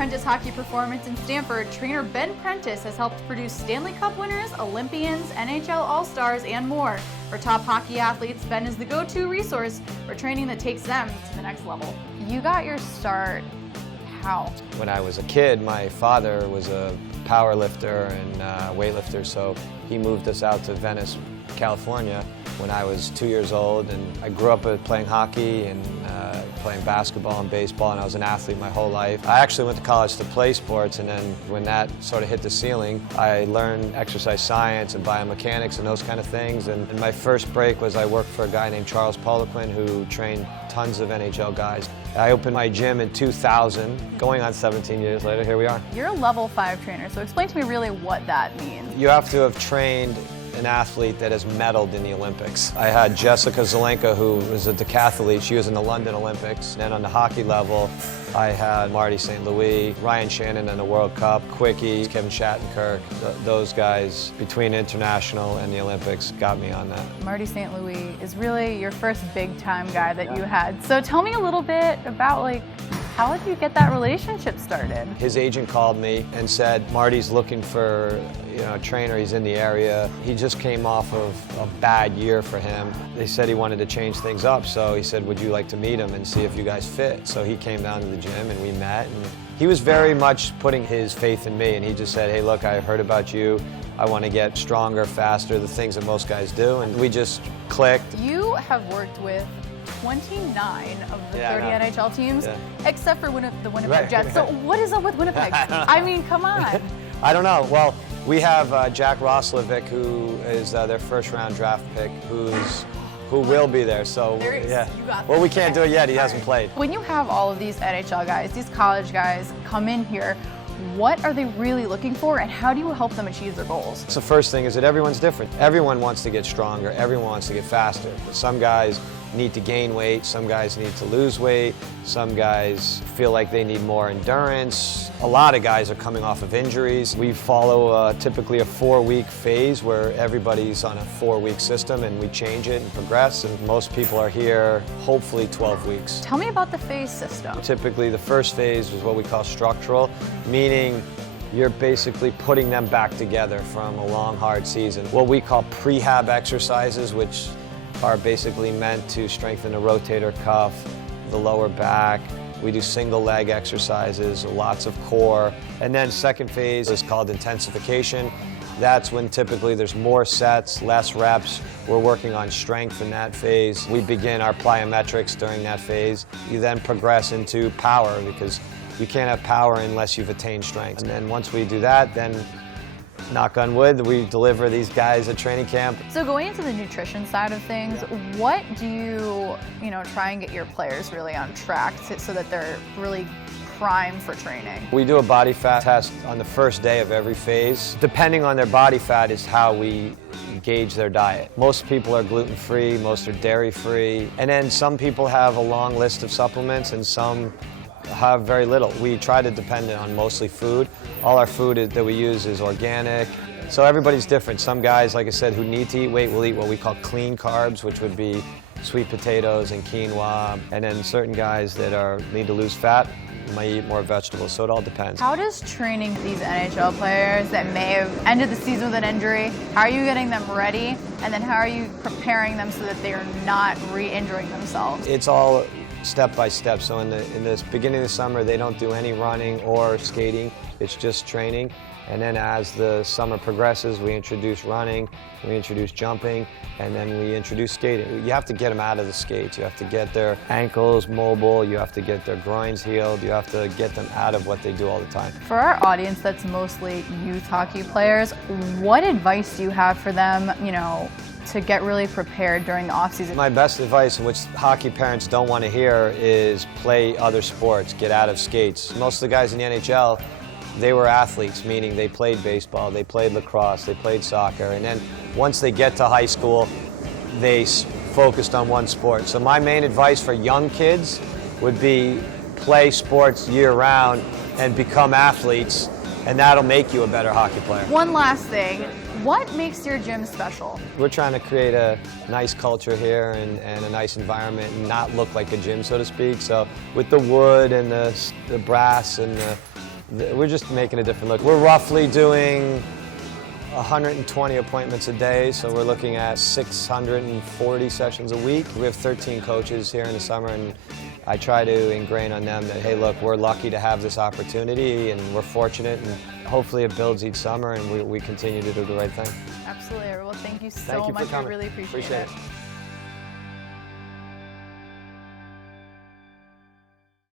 Prentiss Hockey Performance in Stamford, trainer Ben Prentiss has helped produce Stanley Cup winners, Olympians, NHL All-Stars, and more. For top hockey athletes, Ben is the go-to resource for training that takes them to the next level. You got your start how? When I was a kid, my father was a power lifter and weightlifter, so he moved us out to Venice, California when I was 2 years old, and I grew up playing hockey and playing basketball and baseball, and I was an athlete my whole life. I actually went to college to play sports, and then when that sort of hit the ceiling, I learned exercise science and biomechanics and those kind of things, and my first break was I worked for a guy named Charles Poliquin who trained tons of NHL guys. I opened my gym in 2000, going on 17 years later, here we are. You're a level 5 trainer, so explain to me really what that means. You have to have trained an athlete that has medaled in the Olympics. I had Jessica Zelenka, who was a decathlete. She was in the London Olympics. And then on the hockey level, I had Marty St Louis, Ryan Shannon in the World Cup, Quickie, Kevin Shattenkirk. Those guys, between international and the Olympics, got me on that. Marty St Louis is really your first big-time guy that you had. So tell me a little bit about, how did you get that relationship started? His agent called me and said, Marty's looking for a trainer, he's in the area. He just came off of a bad year for him. They said he wanted to change things up, so he said, would you like to meet him and see if you guys fit? So he came down to the gym and we met, and he was very much putting his faith in me, and he just said, hey look, I heard about you. I want to get stronger, faster, the things that most guys do, and we just clicked. You have worked with 29 of the 30 NHL teams, except for the Winnipeg Jets. So what is up with Winnipeg? I mean, come on. I don't know. Well, we have Jack Roslovic, who is their first-round draft pick, who will be there. So well, we can't do it yet. He hasn't played. When you have all of these NHL guys, these college guys come in here, what are they really looking for, and how do you help them achieve their goals? So the first thing is that everyone's different. Everyone wants to get stronger. Everyone wants to get faster. But some guys need to gain weight, some guys need to lose weight, some guys feel like they need more endurance. A lot of guys are coming off of injuries. We follow typically a 4-week phase where everybody's on a 4-week system, and we change it and progress, and most people are here hopefully 12 weeks. Tell me about the phase system. Typically the first phase is what we call structural, meaning you're basically putting them back together from a long, hard season. What we call prehab exercises, which are basically meant to strengthen the rotator cuff, the lower back. We do single leg exercises, lots of core. And then second phase is called intensification. That's when typically there's more sets, less reps. We're working on strength in that phase. We begin our plyometrics during that phase. You then progress into power, because you can't have power unless you've attained strength. And then once we do that, then knock on wood, we deliver these guys at training camp. So going into the nutrition side of things, what do you try and get your players really on track so that they're really primed for training? We do a body fat test on the first day of every phase. Depending on their body fat is how we gauge their diet. Most people are gluten-free, most are dairy-free, and then some people have a long list of supplements and some have very little. We try to depend on mostly food. All our food that we use is organic. So everybody's different. Some guys, like I said, who need to eat weight will eat what we call clean carbs, which would be sweet potatoes and quinoa. And then certain guys that need to lose fat might eat more vegetables, so it all depends. How does training these NHL players that may have ended the season with an injury, how are you getting them ready? And then how are you preparing them so that they are not re-injuring themselves? It's all step by step. So in the beginning of the summer, they don't do any running or skating. It's just training. And then as the summer progresses, we introduce running, we introduce jumping, and then we introduce skating. You have to get them out of the skates. You have to get their ankles mobile. You have to get their groins healed. You have to get them out of what they do all the time. For our audience that's mostly youth hockey players, what advice do you have for them, to get really prepared during the off-season? My best advice, which hockey parents don't want to hear, is play other sports, get out of skates. Most of the guys in the NHL, they were athletes, meaning they played baseball, they played lacrosse, they played soccer, and then once they get to high school, they focused on one sport. So my main advice for young kids would be play sports year-round and become athletes, and that'll make you a better hockey player. One last thing. What makes your gym special? We're trying to create a nice culture here and a nice environment and not look like a gym, so to speak. So with the wood and the brass and we're just making a different look. We're roughly doing 120 appointments a day, so we're looking at 640 sessions a week. We have 13 coaches here in the summer, and I try to ingrain on them that, hey, look, we're lucky to have this opportunity, and we're fortunate, and hopefully it builds each summer, and we continue to do the right thing. Absolutely. Well, thank you so Thank you for much. I coming. really appreciate it.